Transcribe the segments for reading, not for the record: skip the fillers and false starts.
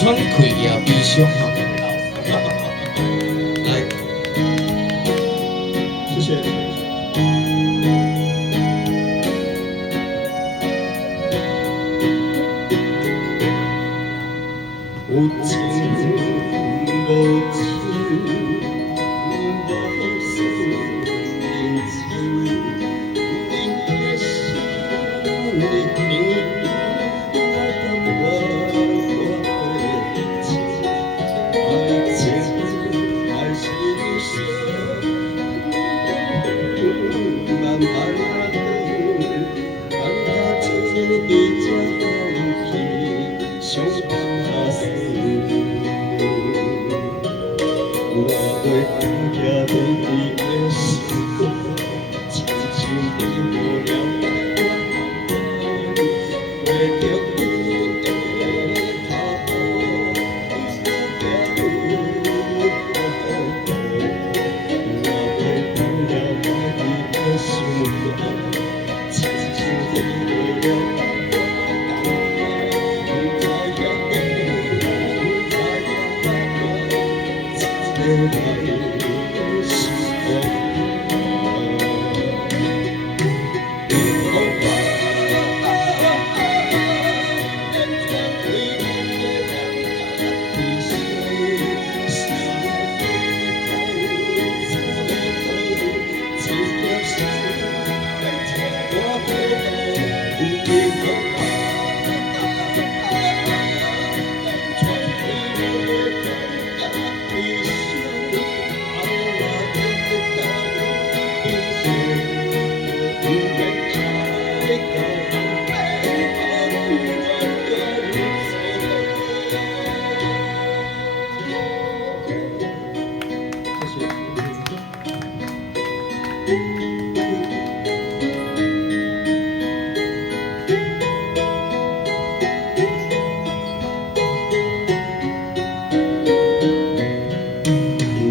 喘气也悲伤啊。来，谢谢。有情无情，无诉人情，你的心里面，我感我会情，爱情还是伤，慢慢等，等到这一天去，伤怕死。我会等下对你的心，亲像你无了解，为着你的脚步，走路我会等下对你的心，亲像你无了解。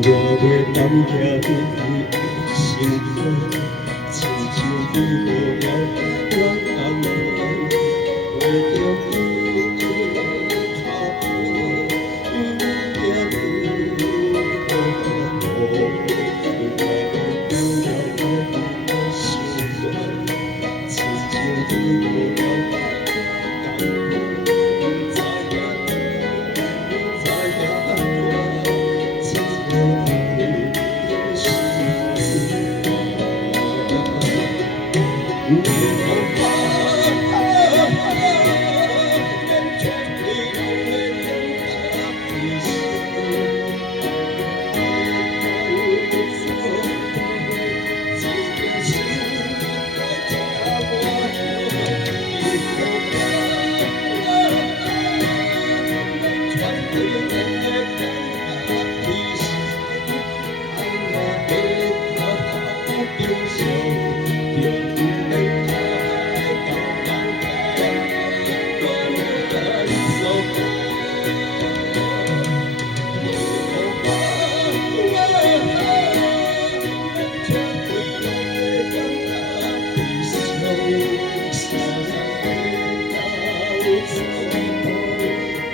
我袂当听你的心歌，亲像你无了解我感觉，为着你的脚步，行路我会等下我的心歌，亲像你无了解感觉，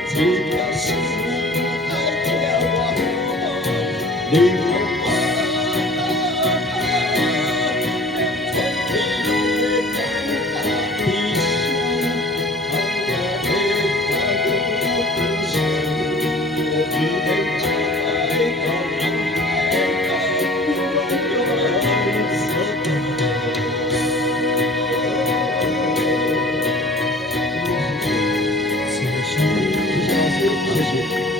知谢谢。